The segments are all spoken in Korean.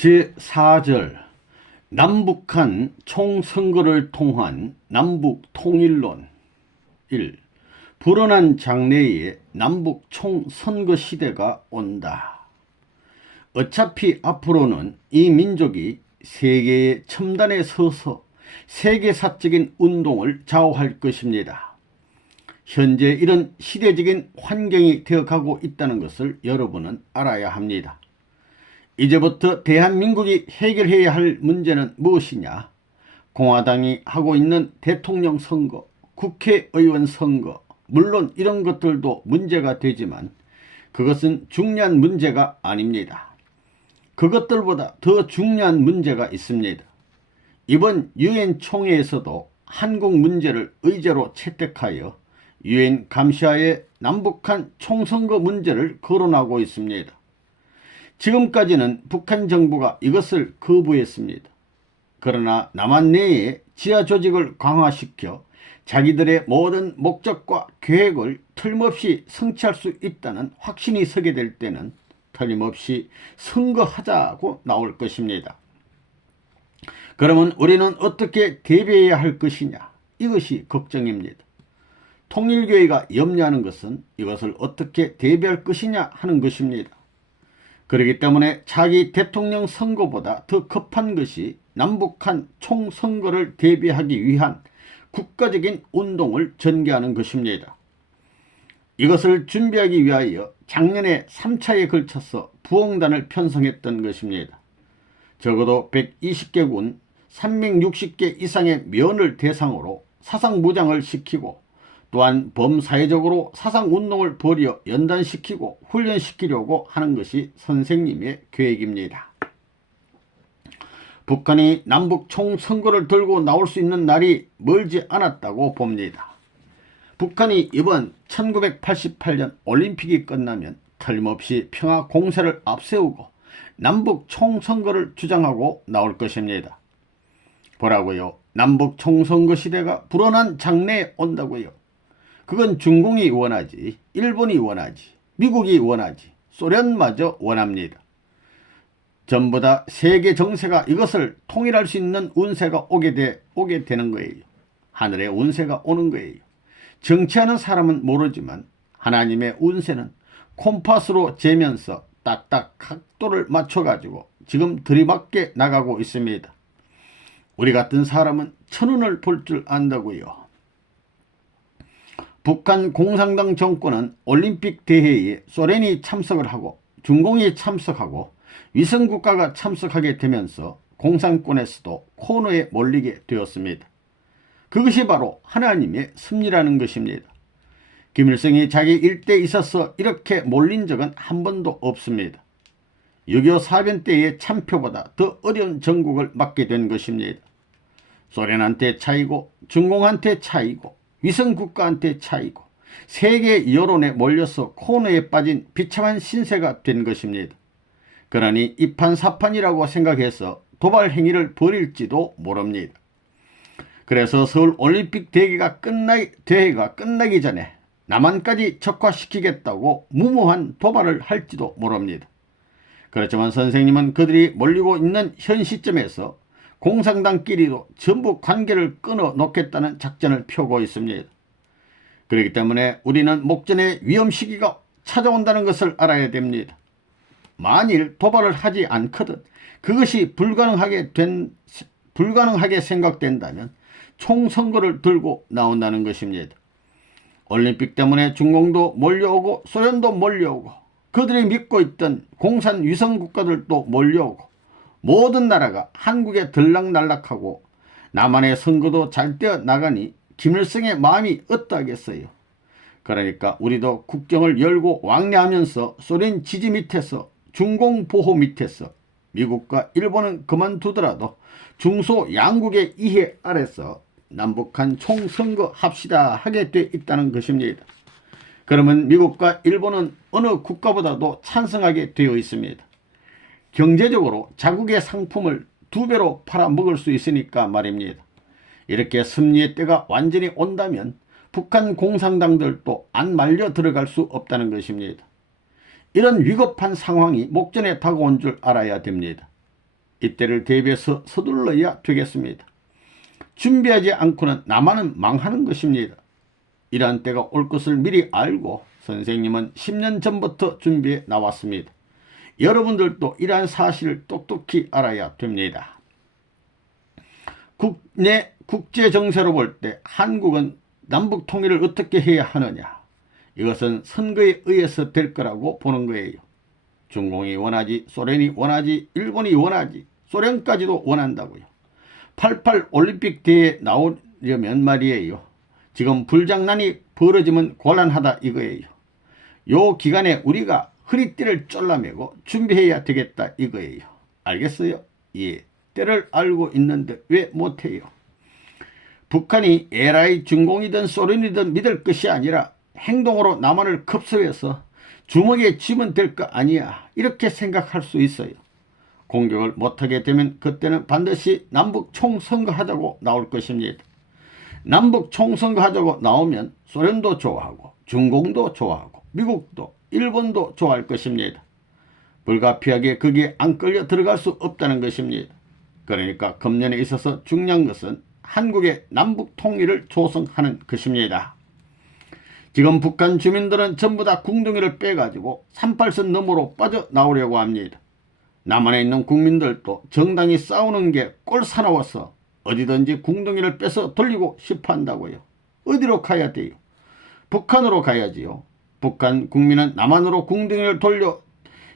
제4절 남북한 총선거를 통한 남북통일론. 1. 불어난 장래에 남북 총선거 시대가 온다. 어차피 앞으로는 이 민족이 세계의 첨단에 서서 세계사적인 운동을 좌우할 것입니다. 현재 이런 시대적인 환경이 되어가고 있다는 것을 여러분은 알아야 합니다. 이제부터 대한민국이 해결해야 할 문제는 무엇이냐? 공화당이 하고 있는 대통령 선거, 국회의원 선거, 물론 이런 것들도 문제가 되지만 그것은 중요한 문제가 아닙니다. 그것들보다 더 중요한 문제가 있습니다. 이번 유엔 총회에서도 한국 문제를 의제로 채택하여 유엔 감시하에 남북한 총선거 문제를 거론하고 있습니다. 지금까지는 북한 정부가 이것을 거부했습니다. 그러나 남한 내에 지하 조직을 강화시켜 자기들의 모든 목적과 계획을 틀림없이 성취할 수 있다는 확신이 서게 될 때는 틀림없이 선거하자고 나올 것입니다. 그러면 우리는 어떻게 대비해야 할 것이냐? 이것이 걱정입니다. 통일교회가 염려하는 것은 이것을 어떻게 대비할 것이냐 하는 것입니다. 그렇기 때문에 차기 대통령 선거보다 더 급한 것이 남북한 총선거를 대비하기 위한 국가적인 운동을 전개하는 것입니다. 이것을 준비하기 위하여 작년에 3차에 걸쳐서 부흥단을 편성했던 것입니다. 적어도 120개군 360개 이상의 면을 대상으로 사상무장을 시키고 또한 범사회적으로 사상운동을 벌여 연단시키고 훈련시키려고 하는 것이 선생님의 계획입니다. 북한이 남북 총선거를 들고 나올 수 있는 날이 멀지 않았다고 봅니다. 북한이 이번 1988년 올림픽이 끝나면 틀림없이 평화 공세를 앞세우고 남북 총선거를 주장하고 나올 것입니다. 보라고요? 남북 총선거 시대가 불어난 장래에 온다고요. 그건 중공이 원하지, 일본이 원하지, 미국이 원하지, 소련마저 원합니다. 전부 다 세계 정세가 이것을 통일할 수 있는 운세가 오게 되는 거예요. 하늘의 운세가 오는 거예요. 정치하는 사람은 모르지만 하나님의 운세는 콤파스로 재면서 딱딱 각도를 맞춰가지고 지금 들이받게 나가고 있습니다. 우리 같은 사람은 천운을 볼 줄 안다고요. 북한 공산당 정권은 올림픽 대회에 소련이 참석을 하고 중공이 참석하고 위성국가가 참석하게 되면서 공산권에서도 코너에 몰리게 되었습니다. 그것이 바로 하나님의 섭리라는 것입니다. 김일성이 자기 일대에 있어서 이렇게 몰린 적은 한 번도 없습니다. 6.25 사변 때의 참표보다 더 어려운 정국을 맡게 된 것입니다. 소련한테 차이고 중공한테 차이고 위성국가한테 차이고 세계 여론에 몰려서 코너에 빠진 비참한 신세가 된 것입니다. 그러니 이판사판이라고 생각해서 도발 행위를 벌일지도 모릅니다. 그래서 서울 올림픽 대회가 끝나기 전에 남한까지 적화시키겠다고 무모한 도발을 할지도 모릅니다. 그렇지만 선생님은 그들이 몰리고 있는 현 시점에서 공산당끼리도 전부 관계를 끊어 놓겠다는 작전을 펴고 있습니다. 그렇기 때문에 우리는 목전의 위험 시기가 찾아온다는 것을 알아야 됩니다. 만일 도발을 하지 않거든 그것이 불가능하게 생각된다면 총선거를 들고 나온다는 것입니다. 올림픽 때문에 중공도 몰려오고 소련도 몰려오고 그들이 믿고 있던 공산 위성 국가들도 몰려오고 모든 나라가 한국에 들락날락하고 남한의 선거도 잘 되어 나가니 김일성의 마음이 어떠하겠어요. 그러니까 우리도 국경을 열고 왕래하면서 소련 지지 밑에서 중공 보호 밑에서 미국과 일본은 그만두더라도 중소양국의 이해 아래서 남북한 총선거 합시다 하게 돼 있다는 것입니다. 그러면 미국과 일본은 어느 국가보다도 찬성하게 되어 있습니다. 경제적으로 자국의 상품을 2배로 팔아먹을 수 있으니까 말입니다. 이렇게 섭리의 때가 완전히 온다면 북한 공산당들도 안 말려 들어갈 수 없다는 것입니다. 이런 위급한 상황이 목전에 다가온 줄 알아야 됩니다. 이때를 대비해서 서둘러야 되겠습니다. 준비하지 않고는 남한은 망하는 것입니다. 이러한 때가 올 것을 미리 알고 선생님은 10년 전부터 준비해 나왔습니다. 여러분들도 이러한 사실을 똑똑히 알아야 됩니다. 국제 정세로 볼 때 한국은 남북 통일을 어떻게 해야 하느냐? 이것은 선거에 의해서 될 거라고 보는 거예요. 중공이 원하지, 소련이 원하지, 일본이 원하지, 소련까지도 원한다고요. 88 올림픽 대회에 나오려면 말이에요. 지금 불장난이 벌어지면 곤란하다 이거예요. 요 기간에 우리가 허리띠를 쫄라매고 준비해야 되겠다 이거예요. 알겠어요? 예. 때를 알고 있는데 왜 못해요? 북한이 에라이 중공이든 소련이든 믿을 것이 아니라 행동으로 남한을 급습해서 주먹에 쥐면 될 거 아니야. 이렇게 생각할 수 있어요. 공격을 못하게 되면 그때는 반드시 남북 총선거하자고 나올 것입니다. 남북 총선거하자고 나오면 소련도 좋아하고 중공도 좋아하고 미국도 일본도 좋아할 것입니다. 불가피하게 거기에 안 끌려 들어갈 수 없다는 것입니다. 그러니까 금년에 있어서 중요한 것은 한국의 남북 통일을 조성하는 것입니다. 지금 북한 주민들은 전부 다 궁둥이를 빼가지고 38선 너머로 빠져나오려고 합니다. 남한에 있는 국민들도 정당이 싸우는 게 꼴사나워서 어디든지 궁둥이를 빼서 돌리고 싶어 한다고요. 어디로 가야 돼요? 북한으로 가야지요. 북한 국민은 남한으로 궁둥이를 돌려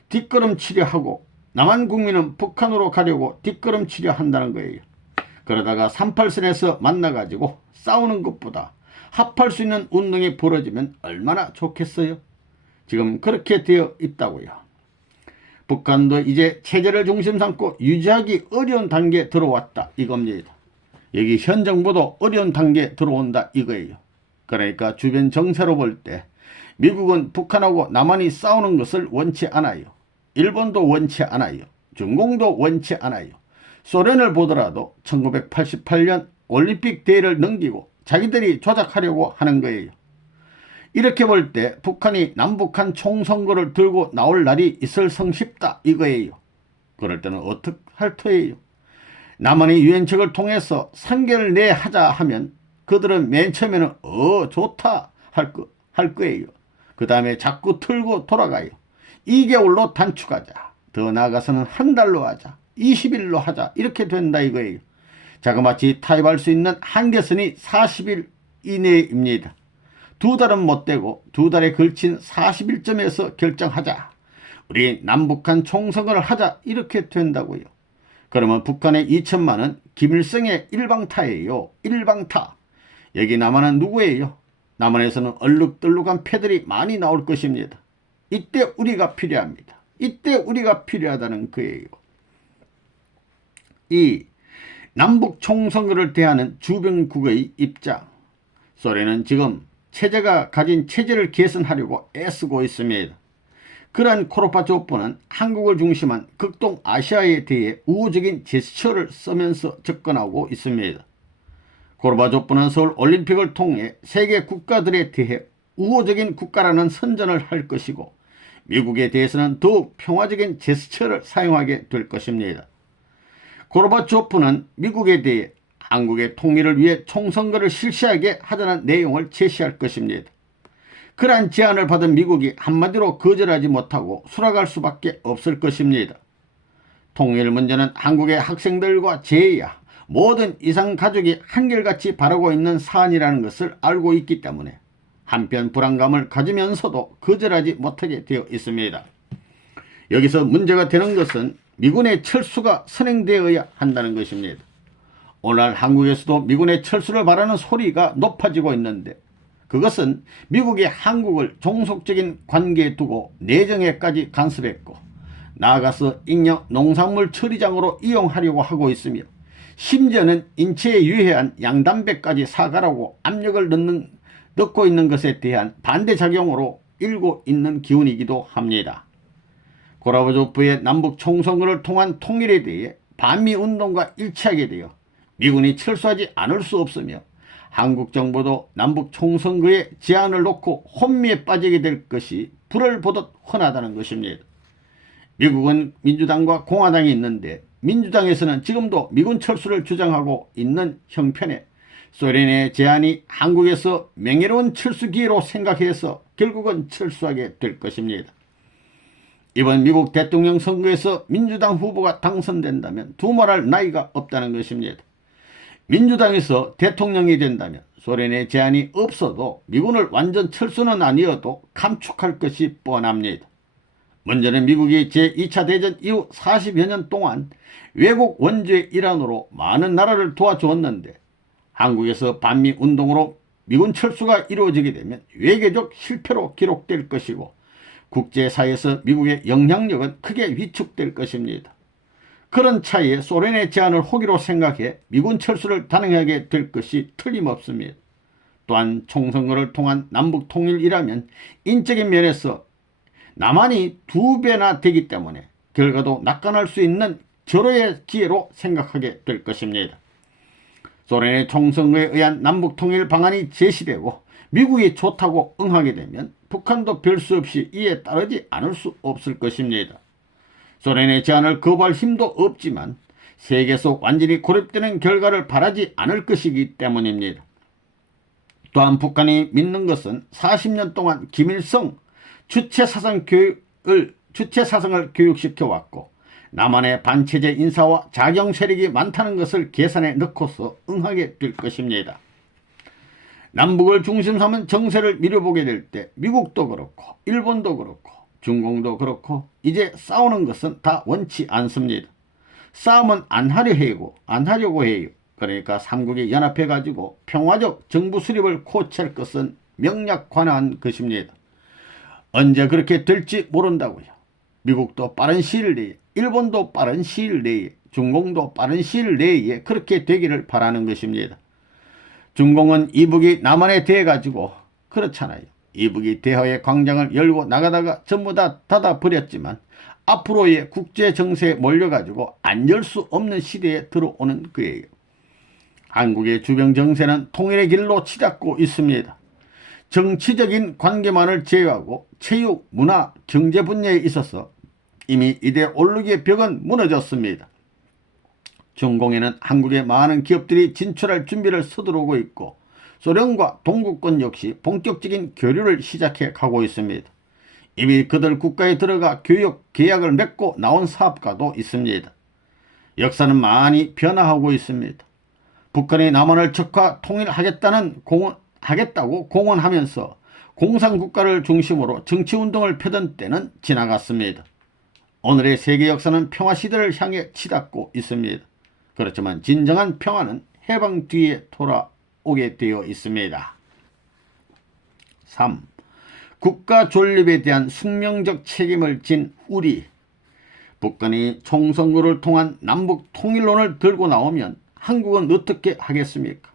뒷걸음치려 하고 남한 국민은 북한으로 가려고 뒷걸음치려 한다는 거예요. 그러다가 38선에서 만나가지고 싸우는 것보다 합할 수 있는 운동이 벌어지면 얼마나 좋겠어요? 지금 그렇게 되어 있다고요. 북한도 이제 체제를 중심 삼고 유지하기 어려운 단계에 들어왔다 이겁니다. 여기 현 정부도 어려운 단계에 들어온다 이거예요. 그러니까 주변 정세로 볼 때 미국은 북한하고 남한이 싸우는 것을 원치 않아요. 일본도 원치 않아요. 중공도 원치 않아요. 소련을 보더라도 1988년 올림픽 대회를 넘기고 자기들이 조작하려고 하는 거예요. 이렇게 볼 때 북한이 남북한 총선거를 들고 나올 날이 있을 성쉽다 이거예요. 그럴 때는 어떻게 할 터예요? 남한이 유엔측을 통해서 상견을 내하자 하면 그들은 맨 처음에는 좋다 할 거예요. 그 다음에 자꾸 틀고 돌아가요. 2개월로 단축하자. 더 나아가서는 한 달로 하자. 20일로 하자. 이렇게 된다 이거예요. 자그마치 타협할 수 있는 한계선이 40일 이내입니다. 2달은 못 되고 2달에 걸친 40일쯤에서 결정하자. 우리 남북한 총선거를 하자. 이렇게 된다고요. 그러면 북한의 2천만은 김일성의 일방타예요. 일방타. 여기 남한은 누구예요? 남한에서는 얼룩덜룩한 패들이 많이 나올 것입니다. 이때 우리가 필요합니다. 이때 우리가 필요하다는 거예요. 이 남북 총선거를 대하는 주변국의 입장. 소련은 지금 체제가 가진 체제를 개선하려고 애쓰고 있습니다. 그러한 고르바초프는 한국을 중심한 극동아시아에 대해 우호적인 제스처를 쓰면서 접근하고 있습니다. 고르바초프는 서울 올림픽을 통해 세계 국가들에 대해 우호적인 국가라는 선전을 할 것이고 미국에 대해서는 더욱 평화적인 제스처를 사용하게 될 것입니다. 고르바초프는 미국에 대해 한국의 통일을 위해 총선거를 실시하게 하자는 내용을 제시할 것입니다. 그러한 제안을 받은 미국이 한마디로 거절하지 못하고 수락할 수밖에 없을 것입니다. 통일 문제는 한국의 학생들과 제야 모든 이상 가족이 한결같이 바라고 있는 사안이라는 것을 알고 있기 때문에 한편 불안감을 가지면서도 거절하지 못하게 되어 있습니다. 여기서 문제가 되는 것은 미군의 철수가 선행되어야 한다는 것입니다. 오늘날 한국에서도 미군의 철수를 바라는 소리가 높아지고 있는데 그것은 미국이 한국을 종속적인 관계에 두고 내정에까지 간섭했고 나아가서 익명 농산물 처리장으로 이용하려고 하고 있으며 심지어는 인체에 유해한 양담배까지 사가라고 압력을 넣고 있는 것에 대한 반대작용으로 일고 있는 기운이기도 합니다. 고르바초프의 남북 총선거를 통한 통일에 대해 반미운동과 일치하게 되어 미군이 철수하지 않을 수 없으며 한국 정부도 남북 총선거에 제한을 놓고 혼미에 빠지게 될 것이 불을 보듯 흔하다는 것입니다. 미국은 민주당과 공화당이 있는데 민주당에서는 지금도 미군 철수를 주장하고 있는 형편에 소련의 제안이 한국에서 명예로운 철수 기회로 생각해서 결국은 철수하게 될 것입니다. 이번 미국 대통령 선거에서 민주당 후보가 당선된다면 두말할 나이가 없다는 것입니다. 민주당에서 대통령이 된다면 소련의 제안이 없어도 미군을 완전 철수는 아니어도 감축할 것이 뻔합니다. 먼저는 미국이 제2차 대전 이후 40여 년 동안 외국 원조의 일환으로 많은 나라를 도와주었는데 한국에서 반미 운동으로 미군 철수가 이루어지게 되면 외교적 실패로 기록될 것이고 국제사회에서 미국의 영향력은 크게 위축될 것입니다. 그런 차이에 소련의 제안을 호기로 생각해 미군 철수를 단행하게 될 것이 틀림없습니다. 또한 총선거를 통한 남북통일이라면 인적인 면에서 남한이 2배나 되기 때문에 결과도 낙관할 수 있는 절호의 기회로 생각하게 될 것입니다. 소련의 총선거에 의한 남북통일 방안이 제시되고 미국이 좋다고 응하게 되면 북한도 별 수 없이 이에 따르지 않을 수 없을 것입니다. 소련의 제안을 거부할 힘도 없지만 세계 속 완전히 고립되는 결과를 바라지 않을 것이기 때문입니다. 또한 북한이 믿는 것은 40년 동안 김일성 주체사상을 교육시켜왔고 남한의 반체제 인사와 자경 세력이 많다는 것을 계산에 넣고서 응하게 될 것입니다. 남북을 중심 삼은 정세를 미뤄보게 될 때 미국도 그렇고 일본도 그렇고 중공도 그렇고 이제 싸우는 것은 다 원치 않습니다. 싸움은 안 하려고 해요. 그러니까 삼국이 연합해가지고 평화적 정부 수립을 코치할 것은 명약관화한 것입니다. 언제 그렇게 될지 모른다고요. 미국도 빠른 시일 내에, 일본도 빠른 시일 내에, 중공도 빠른 시일 내에 그렇게 되기를 바라는 것입니다. 중공은 이북이 남한에 대해가지고 그렇잖아요. 이북이 대화의 광장을 열고 나가다가 전부 다 닫아버렸지만 앞으로의 국제정세에 몰려가지고 안 열 수 없는 시대에 들어오는 거예요. 한국의 주변 정세는 통일의 길로 치닫고 있습니다. 정치적인 관계만을 제외하고 체육, 문화, 경제 분야에 있어서 이미 이데올로기의 벽은 무너졌습니다. 중공에는 한국의 많은 기업들이 진출할 준비를 서두르고 있고 소련과 동구권 역시 본격적인 교류를 시작해 가고 있습니다. 이미 그들 국가에 들어가 교역 계약을 맺고 나온 사업가도 있습니다. 역사는 많이 변화하고 있습니다. 북한이 남한을 적화 통일하겠다고 공언하면서 공산국가를 중심으로 정치운동을 펴던 때는 지나갔습니다. 오늘의 세계 역사는 평화시대를 향해 치닫고 있습니다. 그렇지만 진정한 평화는 해방 뒤에 돌아오게 되어 있습니다. 3. 국가 존립에 대한 숙명적 책임을 진 우리. 북한이 총선거를 통한 남북 통일론을 들고 나오면 한국은 어떻게 하겠습니까?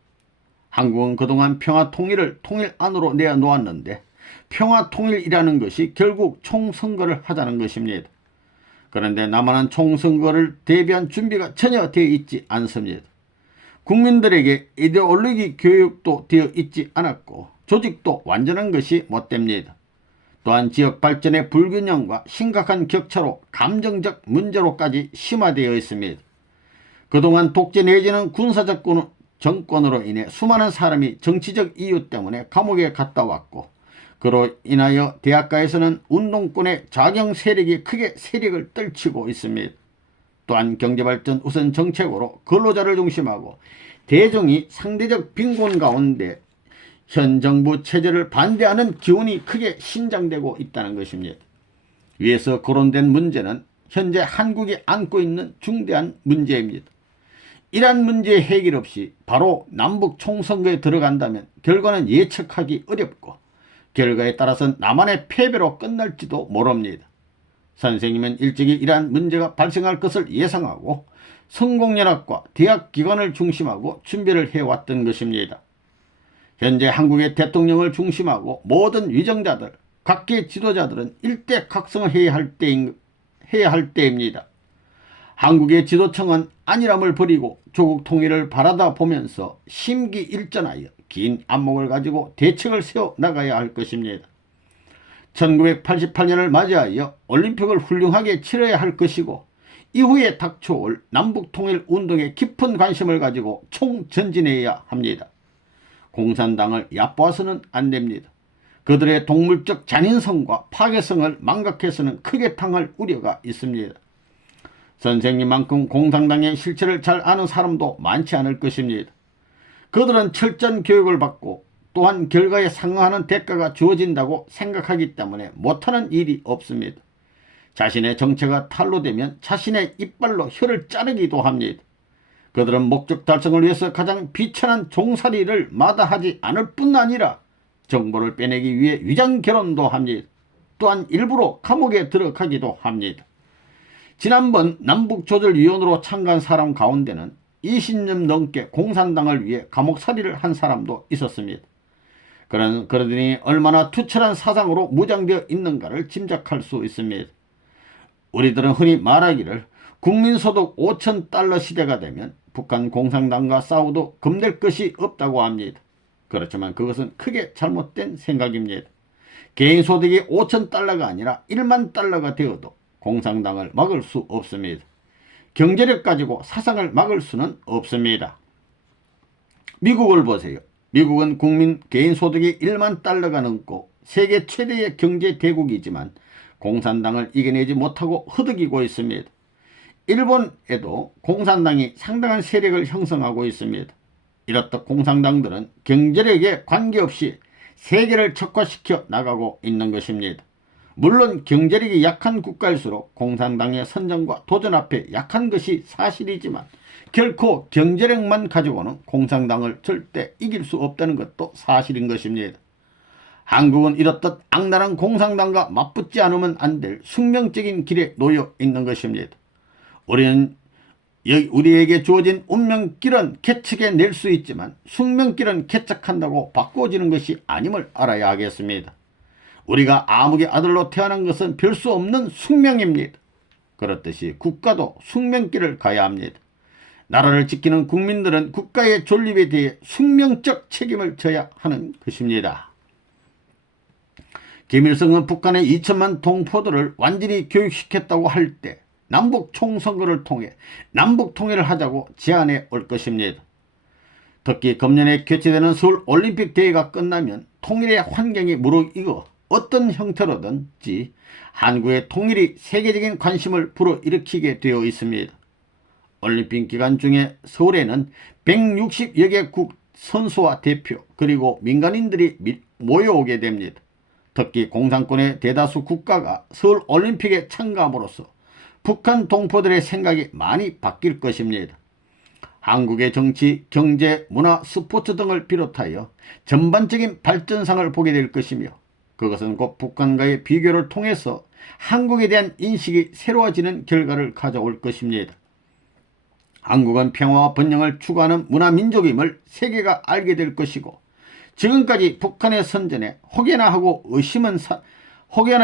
한국은 그동안 평화 통일을 통일 안으로 내어놓았는데 평화 통일이라는 것이 결국 총선거를 하자는 것입니다. 그런데 남한은 총선거를 대비한 준비가 전혀 되어 있지 않습니다. 국민들에게 이데올로기 교육도 되어 있지 않았고 조직도 완전한 것이 못됩니다. 또한 지역 발전의 불균형과 심각한 격차로 감정적 문제로까지 심화되어 있습니다. 그동안 독재 내지는 군사적 정권으로 인해 수많은 사람이 정치적 이유 때문에 감옥에 갔다 왔고 그로 인하여 대학가에서는 운동권의 자경 세력이 크게 세력을 떨치고 있습니다. 또한 경제발전 우선 정책으로 근로자를 중심하고 대중이 상대적 빈곤 가운데 현 정부 체제를 반대하는 기운이 크게 신장되고 있다는 것입니다. 위에서 거론된 문제는 현재 한국이 안고 있는 중대한 문제입니다. 이러한 문제의 해결 없이 바로 남북 총선거에 들어간다면 결과는 예측하기 어렵고 결과에 따라서 남한의 패배로 끝날지도 모릅니다. 선생님은 일찍이 이러한 문제가 발생할 것을 예상하고 성공연합과 대학기관을 중심하고 준비를 해왔던 것입니다. 현재 한국의 대통령을 중심하고 모든 위정자들, 각계 지도자들은 일대각성을 해야 할 때입니다. 한국의 지도층은 안일함을 버리고 조국 통일을 바라다 보면서 심기일전하여 긴 안목을 가지고 대책을 세워 나가야 할 것입니다. 1988년을 맞이하여 올림픽을 훌륭하게 치러야 할 것이고 이후에 닥쳐올 남북통일운동에 깊은 관심을 가지고 총전진해야 합니다. 공산당을 얕보아서는 안 됩니다. 그들의 동물적 잔인성과 파괴성을 망각해서는 크게 당할 우려가 있습니다. 선생님만큼 공산당의 실체를 잘 아는 사람도 많지 않을 것입니다. 그들은 철저한 교육을 받고 또한 결과에 상응하는 대가가 주어진다고 생각하기 때문에 못하는 일이 없습니다. 자신의 정체가 탄로되면 자신의 이빨로 혀를 자르기도 합니다. 그들은 목적 달성을 위해서 가장 비천한 종살이를 마다하지 않을 뿐 아니라 정보를 빼내기 위해 위장 결혼도 합니다. 또한 일부러 감옥에 들어가기도 합니다. 지난번 남북조절위원으로 참가한 사람 가운데는 20년 넘게 공산당을 위해 감옥살이를 한 사람도 있었습니다. 그러더니 얼마나 투철한 사상으로 무장되어 있는가를 짐작할 수 있습니다. 우리들은 흔히 말하기를 국민소득 5,000달러 시대가 되면 북한 공산당과 싸워도 겁낼 것이 없다고 합니다. 그렇지만 그것은 크게 잘못된 생각입니다. 개인소득이 5,000달러가 아니라 1만 달러가 되어도 공산당을 막을 수 없습니다. 경제력 가지고 사상을 막을 수는 없습니다. 미국을 보세요. 미국은 국민 개인소득이 1만 달러가 넘고 세계 최대의 경제대국이지만 공산당을 이겨내지 못하고 허덕이고 있습니다. 일본에도 공산당이 상당한 세력을 형성하고 있습니다. 이렇듯 공산당들은 경제력에 관계없이 세계를 척화시켜 나가고 있는 것입니다. 물론 경제력이 약한 국가일수록 공산당의 선전과 도전 앞에 약한 것이 사실이지만 결코 경제력만 가지고는 공산당을 절대 이길 수 없다는 것도 사실인 것입니다. 한국은 이렇듯 악랄한 공산당과 맞붙지 않으면 안 될 숙명적인 길에 놓여 있는 것입니다. 우리에게 주어진 운명길은 개척해낼 수 있지만 숙명길은 개척한다고 바꿔지는 것이 아님을 알아야 하겠습니다. 우리가 암흑의 아들로 태어난 것은 별 수 없는 숙명입니다. 그렇듯이 국가도 숙명길을 가야 합니다. 나라를 지키는 국민들은 국가의 존립에 대해 숙명적 책임을 져야 하는 것입니다. 김일성은 북한의 2천만 동포들을 완전히 교육시켰다고 할 때 남북 총선거를 통해 남북 통일을 하자고 제안해 올 것입니다. 특히 금년에 개최되는 서울 올림픽 대회가 끝나면 통일의 환경이 무르익어 어떤 형태로든지 한국의 통일이 세계적인 관심을 불어일으키게 되어 있습니다. 올림픽 기간 중에 서울에는 160여 개국 선수와 대표 그리고 민간인들이 모여오게 됩니다. 특히 공산권의 대다수 국가가 서울 올림픽에 참가함으로써 북한 동포들의 생각이 많이 바뀔 것입니다. 한국의 정치, 경제, 문화, 스포츠 등을 비롯하여 전반적인 발전상을 보게 될 것이며 그것은 곧 북한과의 비교를 통해서 한국에 대한 인식이 새로워지는 결과를 가져올 것입니다. 한국은 평화와 번영을 추구하는 문화민족임을 세계가 알게 될 것이고 지금까지 북한의 선전에 혹여나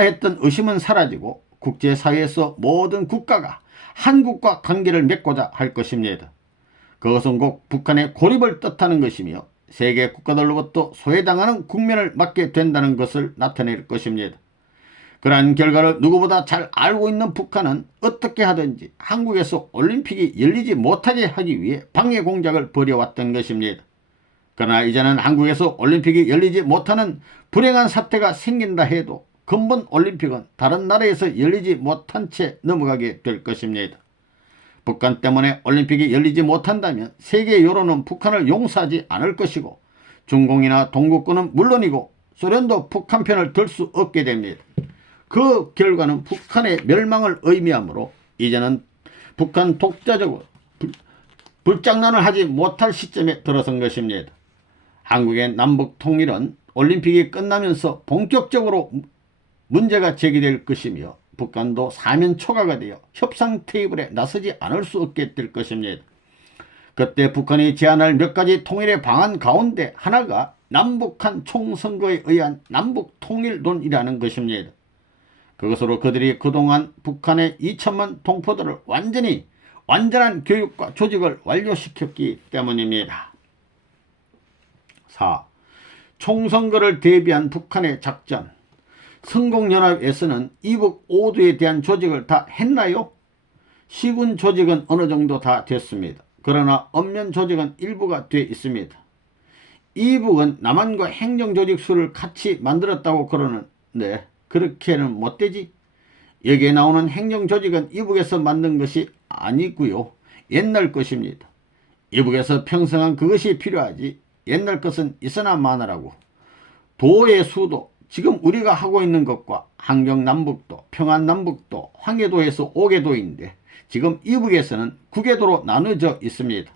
했던 의심은 사라지고 국제사회에서 모든 국가가 한국과 관계를 맺고자 할 것입니다. 그것은 곧 북한의 고립을 뜻하는 것이며 세계 국가들로부터 소외당하는 국면을 맞게 된다는 것을 나타낼 것입니다. 그러한 결과를 누구보다 잘 알고 있는 북한은 어떻게 하든지 한국에서 올림픽이 열리지 못하게 하기 위해 방해 공작을 벌여왔던 것입니다. 그러나 이제는 한국에서 올림픽이 열리지 못하는 불행한 사태가 생긴다 해도 근본 올림픽은 다른 나라에서 열리지 못한 채 넘어가게 될 것입니다. 북한 때문에 올림픽이 열리지 못한다면 세계 여론은 북한을 용서하지 않을 것이고 중공이나 동구권은 물론이고 소련도 북한 편을 들 수 없게 됩니다. 그 결과는 북한의 멸망을 의미하므로 이제는 북한 독자적으로 불장난을 하지 못할 시점에 들어선 것입니다. 한국의 남북 통일은 올림픽이 끝나면서 본격적으로 문제가 제기될 것이며 북한도 사면 초과가 되어 협상 테이블에 나서지 않을 수 없게 될 것입니다. 그때 북한이 제안할 몇 가지 통일의 방안 가운데 하나가 남북한 총선거에 의한 남북통일론이라는 것입니다. 그것으로 그들이 그동안 북한의 2천만 동포들을 완전한 교육과 조직을 완료시켰기 때문입니다. 4. 총선거를 대비한 북한의 작전. 선공연합에서는 이북 5도에 대한 조직을 다 했나요? 시군 조직은 어느 정도 다 됐습니다. 그러나 엄면 조직은 일부가 돼 있습니다. 이북은 남한과 행정조직 수를 같이 만들었다고 그러는데 그렇게는 못되지. 여기에 나오는 행정조직은 이북에서 만든 것이 아니고요. 옛날 것입니다. 이북에서 평성한 그것이 필요하지 옛날 것은 있으나 마나라고. 도의 수도 지금 우리가 하고 있는 것과 한경남북도, 평안남북도, 황해도에서 5개도인데 지금 이북에서는 9개도로 나눠져 있습니다.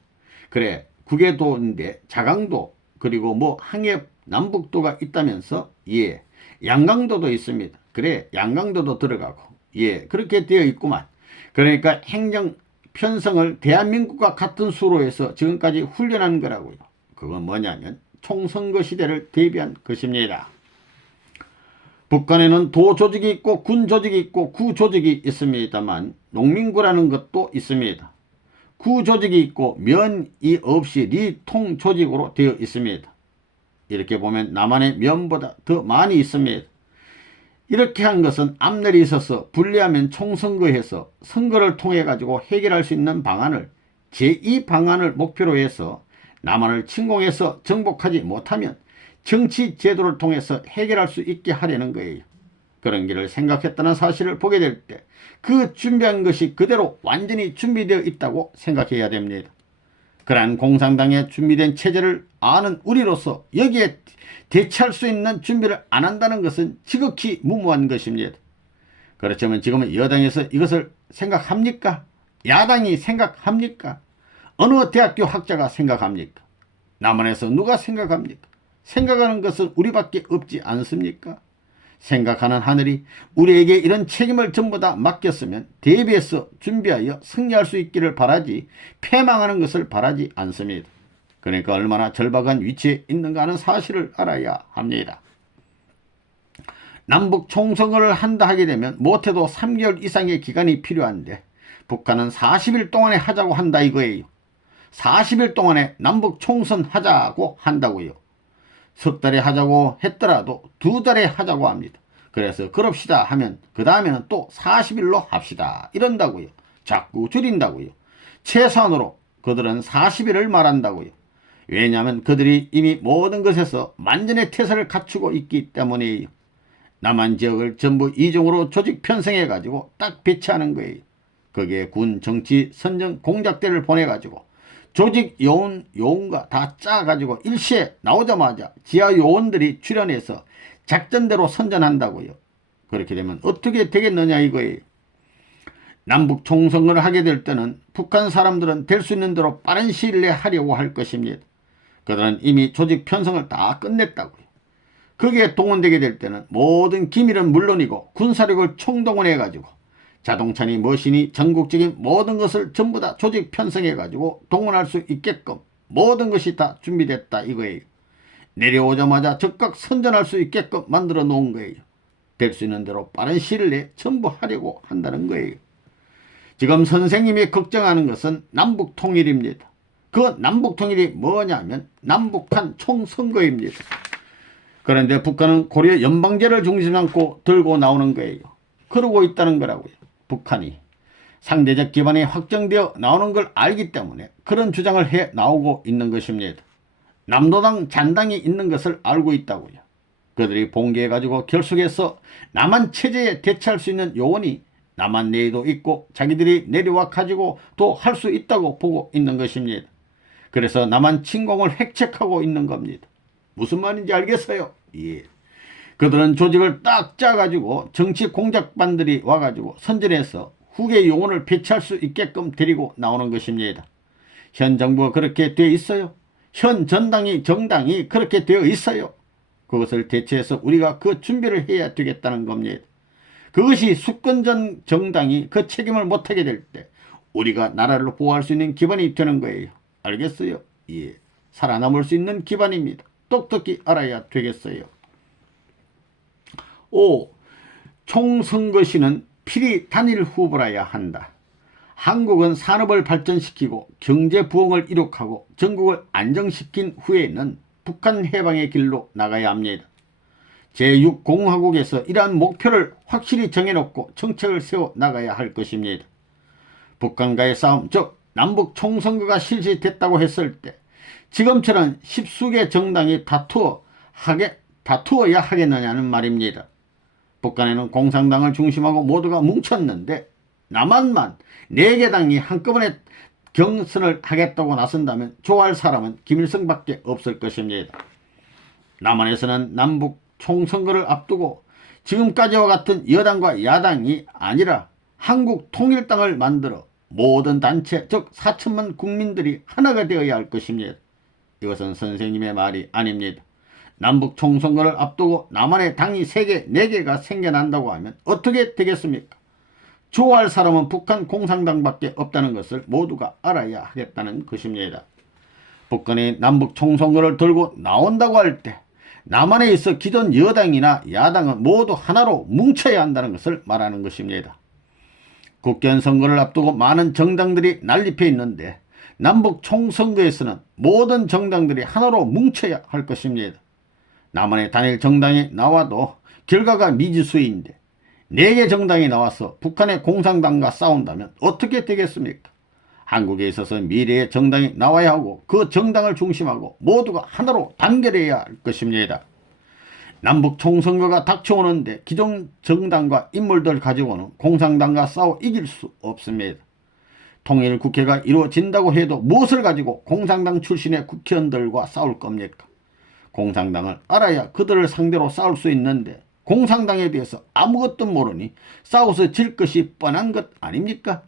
그래 9개도인데 자강도 그리고 뭐 항해 남북도가 있다면서 예 양강도도 있습니다. 그래 양강도도 들어가고 예 그렇게 되어 있구만. 그러니까 행정 편성을 대한민국과 같은 수로 해서 지금까지 훈련한 거라고요. 그건 뭐냐면 총선거 시대를 대비한 것입니다. 북한에는 도 조직이 있고 군 조직이 있고 구 조직이 있습니다만 농민구라는 것도 있습니다. 구 조직이 있고 면이 없이 리통 조직으로 되어 있습니다. 이렇게 보면 남한의 면보다 더 많이 있습니다. 이렇게 한 것은 앞날이 있어서 불리하면 총선거해서 선거를 통해 가지고 해결할 수 있는 방안을 제2방안을 목표로 해서 남한을 침공해서 정복하지 못하면 정치 제도를 통해서 해결할 수 있게 하려는 거예요. 그런 길을 생각했다는 사실을 보게 될 때 그 준비한 것이 그대로 완전히 준비되어 있다고 생각해야 됩니다. 그러한 공산당의 준비된 체제를 아는 우리로서 여기에 대처할 수 있는 준비를 안 한다는 것은 지극히 무모한 것입니다. 그렇지만 지금은 여당에서 이것을 생각합니까? 야당이 생각합니까? 어느 대학교 학자가 생각합니까? 남한에서 누가 생각합니까? 생각하는 것은 우리밖에 없지 않습니까? 생각하는 하늘이 우리에게 이런 책임을 전부 다 맡겼으면 대비해서 준비하여 승리할 수 있기를 바라지 패망하는 것을 바라지 않습니다. 그러니까 얼마나 절박한 위치에 있는가 하는 사실을 알아야 합니다. 남북 총선거를 한다 하게 되면 못해도 3개월 이상의 기간이 필요한데 북한은 40일 동안에 하자고 한다 이거예요. 40일 동안에 남북 총선 하자고 한다고요. 석 달에 하자고 했더라도 2달에 하자고 합니다. 그래서 그럽시다 하면 그 다음에는 또 40일로 합시다 이런다고요. 자꾸 줄인다고요. 최소한으로 그들은 40일을 말한다고요. 왜냐하면 그들이 이미 모든 것에서 만전의 태세를 갖추고 있기 때문이에요. 남한 지역을 전부 이중으로 조직 편성해 가지고 딱 배치하는 거예요. 거기에 군, 정치, 선정, 공작대를 보내가지고 조직 요원과 다 짜가지고 일시에 나오자마자 지하 요원들이 출연해서 작전대로 선전한다고요. 그렇게 되면 어떻게 되겠느냐 이거예요. 남북 총선거를 하게 될 때는 북한 사람들은 될 수 있는 대로 빠른 시일 내에 하려고 할 것입니다. 그들은 이미 조직 편성을 다 끝냈다고요. 거기에 동원되게 될 때는 모든 기밀은 물론이고 군사력을 총동원해가지고 자동차니 머신이 전국적인 모든 것을 전부 다 조직 편성해가지고 동원할 수 있게끔 모든 것이 다 준비됐다 이거예요. 내려오자마자 즉각 선전할 수 있게끔 만들어 놓은 거예요. 될 수 있는 대로 빠른 시일 내에 전부 하려고 한다는 거예요. 지금 선생님이 걱정하는 것은 남북 통일입니다. 그 남북 통일이 뭐냐면 남북한 총선거입니다. 그런데 북한은 고려 연방제를 중심 삼고 들고 나오는 거예요. 그러고 있다는 거라고요. 북한이 상대적 기반이 확정되어 나오는 걸 알기 때문에 그런 주장을 해 나오고 있는 것입니다. 남도당 잔당이 있는 것을 알고 있다고요. 그들이 봉기해가지고 결속해서 남한 체제에 대처할 수 있는 요원이 남한 내에도 있고 자기들이 내려와 가지고 또 할 수 있다고 보고 있는 것입니다. 그래서 남한 침공을 획책하고 있는 겁니다. 무슨 말인지 알겠어요? 예. 그들은 조직을 딱 짜가지고 정치 공작반들이 와가지고 선전해서 후계 요원을 배치할 수 있게끔 데리고 나오는 것입니다. 현 정부가 그렇게 되어 있어요. 현 정당이 그렇게 되어 있어요. 그것을 대체해서 우리가 그 준비를 해야 되겠다는 겁니다. 그것이 수권전 정당이 그 책임을 못하게 될 때 우리가 나라를 보호할 수 있는 기반이 되는 거예요. 알겠어요? 예. 살아남을 수 있는 기반입니다. 똑똑히 알아야 되겠어요. 5. 총선거 시는 필히 단일 후보라야 한다. 한국은 산업을 발전시키고 경제 부흥을 이룩하고 전국을 안정시킨 후에는 북한 해방의 길로 나가야 합니다. 제6공화국에서 이러한 목표를 확실히 정해놓고 정책을 세워 나가야 할 것입니다. 북한과의 싸움, 즉 남북 총선거가 실시됐다고 했을 때 지금처럼 십수개 정당이 다투어야 하겠느냐는 말입니다. 북한에는 공산당을 중심하고 모두가 뭉쳤는데 남한만 4개 당이 한꺼번에 경선을 하겠다고 나선다면 좋아할 사람은 김일성밖에 없을 것입니다. 남한에서는 남북 총선거를 앞두고 지금까지와 같은 여당과 야당이 아니라 한국통일당을 만들어 모든 단체, 즉 4천만 국민들이 하나가 되어야 할 것입니다. 이것은 선생님의 말이 아닙니다. 남북 총선거를 앞두고 남한의 당이 3개, 4개가 생겨난다고 하면 어떻게 되겠습니까? 좋아할 사람은 북한 공산당밖에 없다는 것을 모두가 알아야 하겠다는 것입니다. 북한이 남북 총선거를 들고 나온다고 할 때 남한에 있어 기존 여당이나 야당은 모두 하나로 뭉쳐야 한다는 것을 말하는 것입니다. 국회의원 선거를 앞두고 많은 정당들이 난립해 있는데 남북 총선거에서는 모든 정당들이 하나로 뭉쳐야 할 것입니다. 남한의 단일 정당이 나와도 결과가 미지수인데 4개 정당이 나와서 북한의 공산당과 싸운다면 어떻게 되겠습니까? 한국에 있어서 미래의 정당이 나와야 하고 그 정당을 중심하고 모두가 하나로 단결해야 할 것입니다. 남북 총선거가 닥쳐오는데 기존 정당과 인물들 가지고는 공산당과 싸워 이길 수 없습니다. 통일국회가 이루어진다고 해도 무엇을 가지고 공산당 출신의 국회의원들과 싸울 겁니까? 공산당을 알아야 그들을 상대로 싸울 수 있는데 공산당에 대해서 아무것도 모르니 싸워서 질 것이 뻔한 것 아닙니까?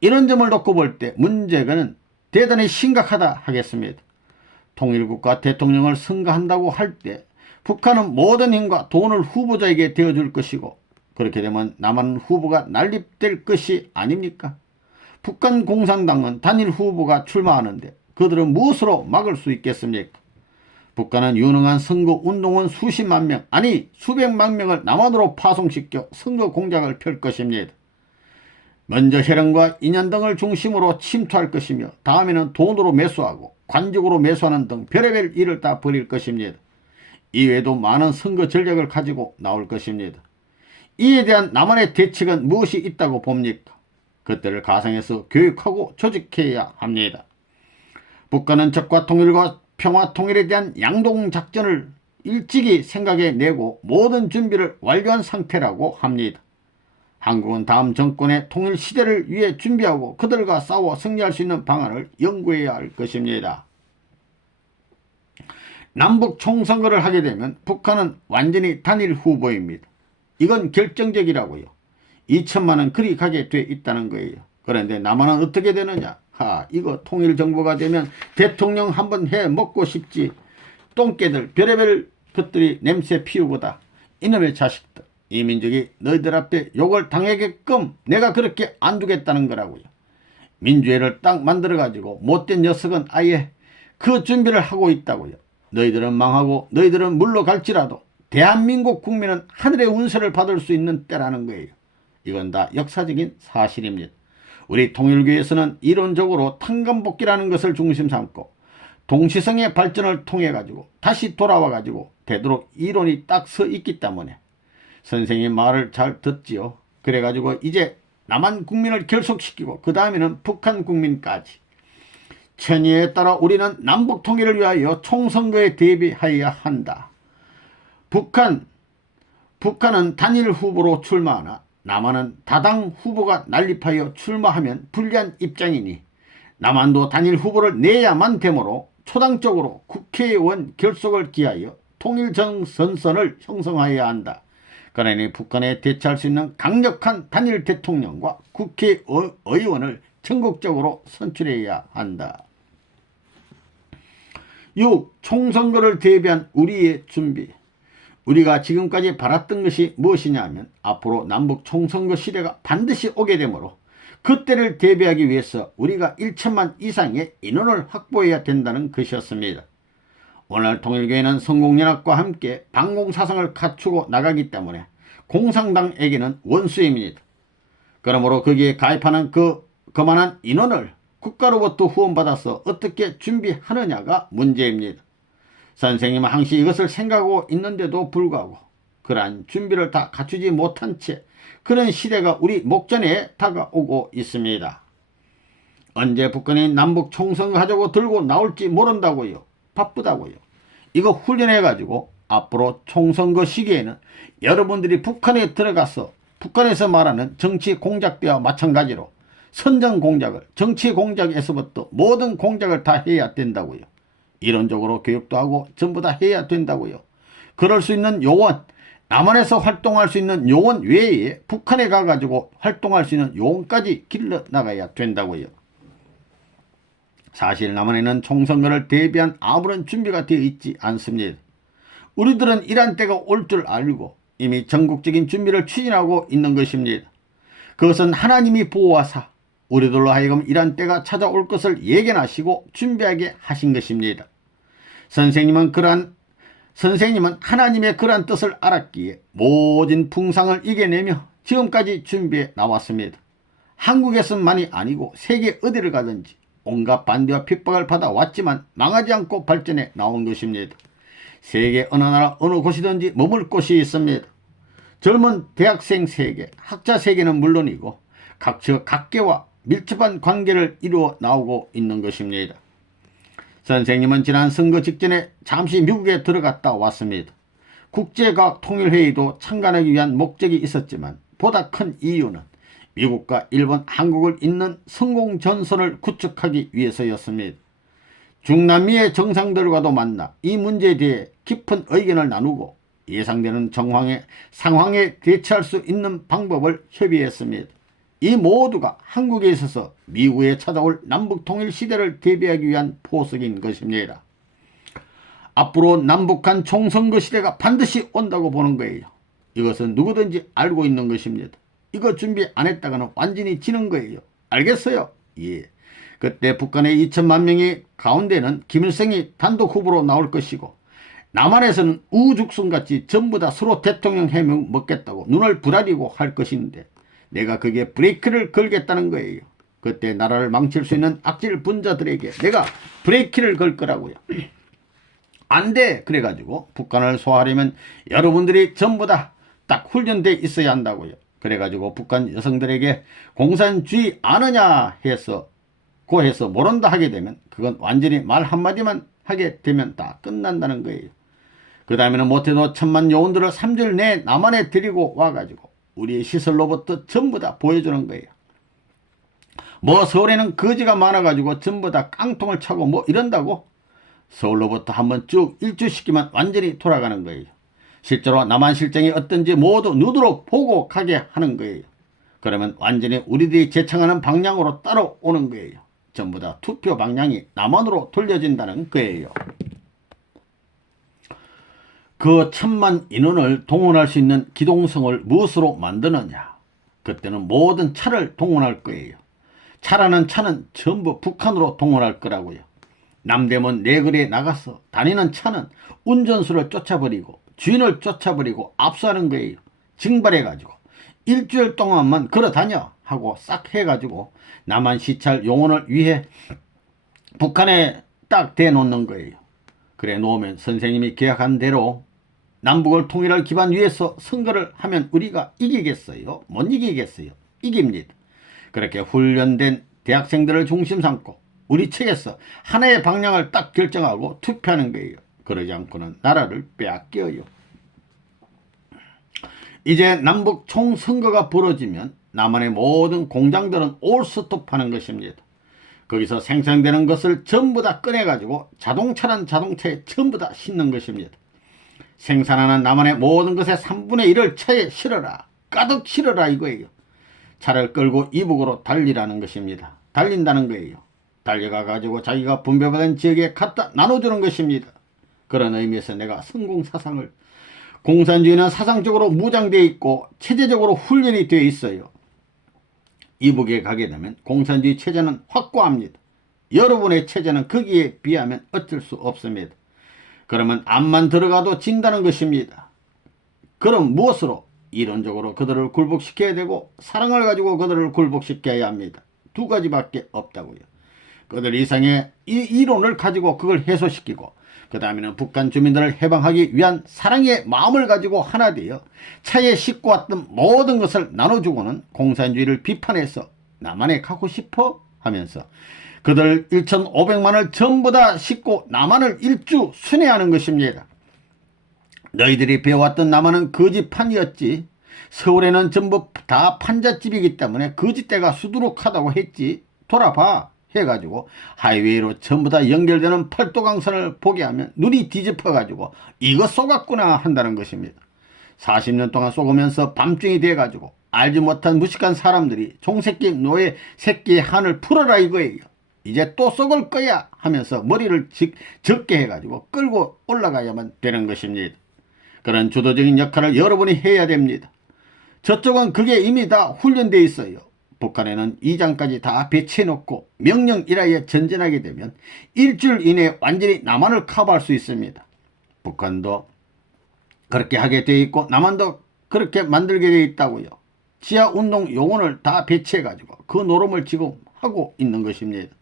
이런 점을 놓고 볼 때 문제는 대단히 심각하다 하겠습니다. 통일국가 대통령을 선거한다고 할 때 북한은 모든 힘과 돈을 후보자에게 대어줄 것이고 그렇게 되면 남한 후보가 난립될 것이 아닙니까? 북한 공산당은 단일 후보가 출마하는데 그들은 무엇으로 막을 수 있겠습니까? 북한은 유능한 선거운동원 수십만 명, 아니 수백만 명을 남한으로 파송시켜 선거 공작을 펼 것입니다. 먼저 혈연과 인연 등을 중심으로 침투할 것이며 다음에는 돈으로 매수하고 관적으로 매수하는 등 별의별 일을 다 벌일 것입니다. 이외에도 많은 선거 전략을 가지고 나올 것입니다. 이에 대한 남한의 대책은 무엇이 있다고 봅니까? 그때를 가상해서 교육하고 조직해야 합니다. 북한은 적과 통일과 평화 통일에 대한 양동작전을 일찍이 생각해 내고 모든 준비를 완료한 상태라고 합니다. 한국은 다음 정권의 통일 시대를 위해 준비하고 그들과 싸워 승리할 수 있는 방안을 연구해야 할 것입니다. 남북 총선거를 하게 되면 북한은 완전히 단일 후보입니다. 이건 결정적이라고요. 2천만 원 그리 가게 돼 있다는 거예요. 그런데 남한은 어떻게 되느냐? 이거 통일정부가 되면 대통령 한번 해 먹고 싶지. 똥개들 별의별 것들이 냄새 피우고다. 이놈의 자식들. 이 민족이 너희들 앞에 욕을 당하게끔 내가 그렇게 안 두겠다는 거라고요. 민주회를 딱 만들어가지고 못된 녀석은 아예 그 준비를 하고 있다고요. 너희들은 망하고 너희들은 물러갈지라도 대한민국 국민은 하늘의 운세를 받을 수 있는 때라는 거예요. 이건 다 역사적인 사실입니다. 우리 통일교에서는 이론적으로 탄감복귀라는 것을 중심 삼고 동시성의 발전을 통해 가지고 다시 돌아와 가지고 되도록 이론이 딱 서 있기 때문에 선생님 말을 잘 듣지요. 그래 가지고 이제 남한 국민을 결속시키고 그 다음에는 북한 국민까지 천의에 따라 우리는 남북 통일을 위하여 총선거에 대비해야 한다. 북한은 단일 후보로 출마하나 남한은 다당 후보가 난립하여 출마하면 불리한 입장이니 남한도 단일 후보를 내야만 되므로 초당적으로 국회의원 결속을 기하여 통일정선선을 형성하여야 한다. 그러니 북한에 대처할 수 있는 강력한 단일 대통령과 국회의원을 전국적으로 선출해야 한다. 6. 총선거를 대비한 우리의 준비. 우리가 지금까지 바랐던 것이 무엇이냐 하면 앞으로 남북 총선거 시대가 반드시 오게 되므로 그때를 대비하기 위해서 우리가 1천만 이상의 인원을 확보해야 된다는 것이었습니다. 오늘 통일교회는 성공연합과 함께 반공사상을 갖추고 나가기 때문에 공산당에게는 원수입니다. 그러므로 거기에 가입하는 그만한 인원을 국가로부터 후원받아서 어떻게 준비하느냐가 문제입니다. 선생님은 항시 이것을 생각하고 있는데도 불구하고 그러한 준비를 다 갖추지 못한 채 그런 시대가 우리 목전에 다가오고 있습니다. 언제 북한이 남북 총선하자고 들고 나올지 모른다고요. 바쁘다고요. 이거 훈련해가지고 앞으로 총선거 시기에는 여러분들이 북한에 들어가서 북한에서 말하는 정치 공작 때와 마찬가지로 선전 공작을, 정치 공작에서부터 모든 공작을 다 해야 된다고요. 이론적으로 교육도 하고 전부 다 해야 된다고요. 그럴 수 있는 요원, 남한에서 활동할 수 있는 요원 외에 북한에 가가지고 활동할 수 있는 요원까지 길러 나가야 된다고요. 사실 남한에는 총선거를 대비한 아무런 준비가 되어 있지 않습니다. 우리들은 이런 때가 올 줄 알고 이미 전국적인 준비를 추진하고 있는 것입니다. 그것은 하나님이 보호하사 우리들로 하여금 이런 때가 찾아올 것을 예견하시고 준비하게 하신 것입니다. 선생님은 하나님의 그러한 뜻을 알았기에 모든 풍상을 이겨내며 지금까지 준비해 나왔습니다. 한국에서만이 아니고 세계 어디를 가든지 온갖 반대와 핍박을 받아왔지만 망하지 않고 발전해 나온 것입니다. 세계 어느 나라 어느 곳이든지 머물 곳이 있습니다. 젊은 대학생 세계, 학자 세계는 물론이고 각계와 밀접한 관계를 이루어 나오고 있는 것입니다. 선생님은 지난 선거 직전에 잠시 미국에 들어갔다 왔습니다. 국제과학통일회의도 참관하기 위한 목적이 있었지만 보다 큰 이유는 미국과 일본, 한국을 잇는 성공전선을 구축하기 위해서였습니다. 중남미의 정상들과도 만나 이 문제에 대해 깊은 의견을 나누고 예상되는 상황에 대처할 수 있는 방법을 협의했습니다. 이 모두가 한국에 있어서 미국에 찾아올 남북통일 시대를 대비하기 위한 포석인 것입니다. 앞으로 남북한 총선거 시대가 반드시 온다고 보는 거예요. 이것은 누구든지 알고 있는 것입니다. 이거 준비 안 했다가는 완전히 지는 거예요. 알겠어요? 예. 그때 북한의 2천만 명이 가운데는 김일성이 단독 후보로 나올 것이고 남한에서는 우죽순같이 전부 다 서로 대통령 해명 먹겠다고 눈을 부라리고 할 것인데 내가 그게 브레이크를 걸겠다는 거예요. 그때 나라를 망칠 수 있는 악질 분자들에게 내가 브레이크를 걸 거라고요. 안 돼. 그래가지고 북한을 소화하려면 여러분들이 전부 다 딱 훈련돼 있어야 한다고요. 그래가지고 북한 여성들에게 공산주의 아느냐 해서 고해서 모른다 하게 되면 그건 완전히 말 한마디만 하게 되면 다 끝난다는 거예요. 그 다음에는 못해도 1000만 요원들을 3주 내에 남한에 데리고 와가지고 우리의 시설로부터 전부 다 보여주는 거예요. 뭐 서울에는 거지가 많아가지고 전부 다 깡통을 차고 뭐 이런다고? 서울로부터 한번 쭉 일주시키면 완전히 돌아가는 거예요. 실제로 남한 실정이 어떤지 모두 눈으로 보고 가게 하는 거예요. 그러면 완전히 우리들이 제청하는 방향으로 따라오는 거예요. 전부 다 투표 방향이 남한으로 돌려진다는 거예요. 그 1000만 인원을 동원할 수 있는 기동성을 무엇으로 만드느냐? 그때는 모든 차를 동원할 거예요. 차라는 차는 전부 북한으로 동원할 거라고요. 남대문 내거리에 나가서 다니는 차는 운전수를 쫓아버리고 주인을 쫓아버리고 압수하는 거예요. 징발해가지고 일주일 동안만 걸어다녀 하고 싹 해가지고 남한 시찰 용원을 위해 북한에 딱 대놓는 거예요. 그래 놓으면 선생님이 계약한 대로 남북을 통일할 기반 위에서 선거를 하면 우리가 이기겠어요? 못 이기겠어요? 이깁니다. 그렇게 훈련된 대학생들을 중심 삼고 우리 측에서 하나의 방향을 딱 결정하고 투표하는 거예요. 그러지 않고는 나라를 빼앗겨요. 이제 남북 총선거가 벌어지면 남한의 모든 공장들은 올스톱하는 것입니다. 거기서 생산되는 것을 전부 다 꺼내가지고 자동차란 자동차에 전부 다 싣는 것입니다. 생산하는 남한의 모든 것의 3분의 1을 차에 실어라. 가득 실어라 이거예요. 차를 끌고 이북으로 달리라는 것입니다. 달린다는 거예요. 달려가가지고 자기가 분배받은 지역에 갖다 나눠주는 것입니다. 그런 의미에서 내가 성공사상을 공산주의는 사상적으로 무장되어 있고 체제적으로 훈련이 되어 있어요. 이북에 가게 되면 공산주의 체제는 확고합니다. 여러분의 체제는 거기에 비하면 어쩔 수 없습니다. 그러면 암만 들어가도 진다는 것입니다. 그럼 무엇으로? 이론적으로 그들을 굴복시켜야 되고 사랑을 가지고 그들을 굴복시켜야 합니다. 두 가지밖에 없다고요. 그들 이상의 이론을 가지고 그걸 해소시키고 그 다음에는 북한 주민들을 해방하기 위한 사랑의 마음을 가지고 하나 되어 차에 싣고 왔던 모든 것을 나눠주고는 공산주의를 비판해서 남한에 가고 싶어? 하면서 그들 1,500만을 전부 다 싣고 남한을 일주 순회하는 것입니다. 너희들이 배워왔던 남한은 거지판이었지. 서울에는 전부 다 판잣집이기 때문에 거지대가 수두룩하다고 했지. 돌아봐 해가지고 하이웨이로 전부 다 연결되는 팔도강선을 보게 하면 눈이 뒤집어가지고 이거 쏘갔구나 한다는 것입니다. 40년 동안 쏘으면서 밤중이 돼가지고 알지 못한 무식한 사람들이 종새끼 노예 새끼의 한을 풀어라 이거예요. 이제 또 쏘을 거야 하면서 머리를 적게 해가지고 끌고 올라가야만 되는 것입니다. 그런 주도적인 역할을 여러분이 해야 됩니다. 저쪽은 그게 이미 다 훈련되어 있어요. 북한에는 이장까지 다 배치해놓고 명령일하에 전진하게 되면 일주일 이내에 완전히 남한을 커버할 수 있습니다. 북한도 그렇게 하게 되어 있고 남한도 그렇게 만들게 되어 있다고요. 지하운동 요원을 다 배치해가지고 그 노름을 지금 하고 있는 것입니다.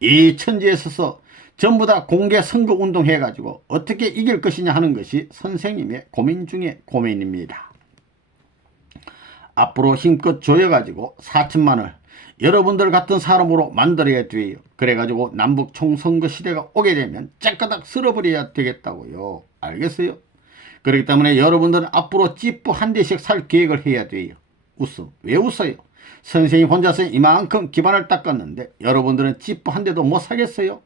이 천지에 서서 전부 다 공개 선거운동 해가지고 어떻게 이길 것이냐 하는 것이 선생님의 고민 중에 고민입니다. 앞으로 힘껏 조여가지고 4천만을 여러분들 같은 사람으로 만들어야 돼요. 그래가지고 남북 총선거 시대가 오게 되면 째까닥 쓸어버려야 되겠다고요. 알겠어요? 그렇기 때문에 여러분들은 앞으로 찌뿌 한 대씩 살 계획을 해야 돼요. 왜 웃어요? 선생님 혼자서 이만큼 기반을 닦았는데 여러분들은 찌뿌 한 대도 못 사겠어요?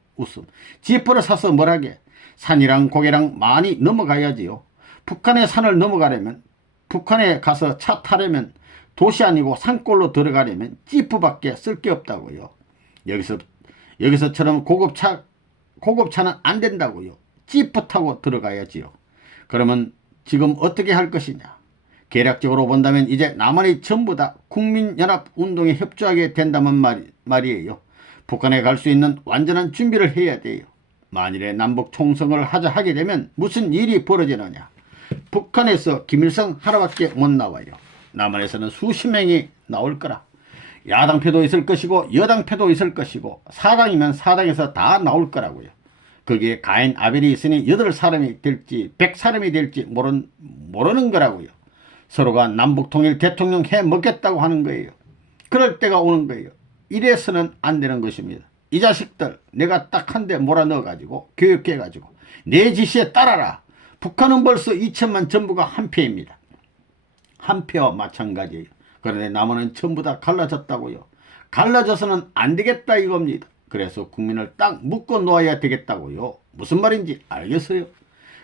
찌뿌를 사서 뭘 하게? 산이랑 고개랑 많이 넘어가야지요. 북한의 산을 넘어가려면 북한에 가서 차 타려면 도시 아니고 산골로 들어가려면 찌뿌밖에 쓸 게 없다고요. 여기서처럼 고급차는 안 된다고요. 찌뿌 타고 들어가야지요. 그러면 지금 어떻게 할 것이냐? 계략적으로 본다면 이제 남한이 전부 다 국민연합운동에 협조하게 된다면 말이에요. 북한에 갈 수 있는 완전한 준비를 해야 돼요. 만일에 남북 총선을 하게 되면 무슨 일이 벌어지느냐? 북한에서 김일성 하나밖에 못 나와요. 남한에서는 수십 명이 나올 거라. 야당표도 있을 것이고 여당표도 있을 것이고 사당이면 사당에서 다 나올 거라고요. 거기에 가인 아벨이 있으니 8사람이 될지 100사람이 될지 모르는 거라고요. 서로가 남북통일 대통령 해 먹겠다고 하는 거예요. 그럴 때가 오는 거예요. 이래서는 안 되는 것입니다. 이 자식들 내가 딱 한 대 몰아넣어가지고 교육해가지고 내 지시에 따라라. 북한은 벌써 2천만 전부가 한 패입니다. 한 패와 마찬가지예요. 그런데 남한은 전부 다 갈라졌다고요. 갈라져서는 안 되겠다 이겁니다. 그래서 국민을 딱 묶어 놓아야 되겠다고요. 무슨 말인지 알겠어요?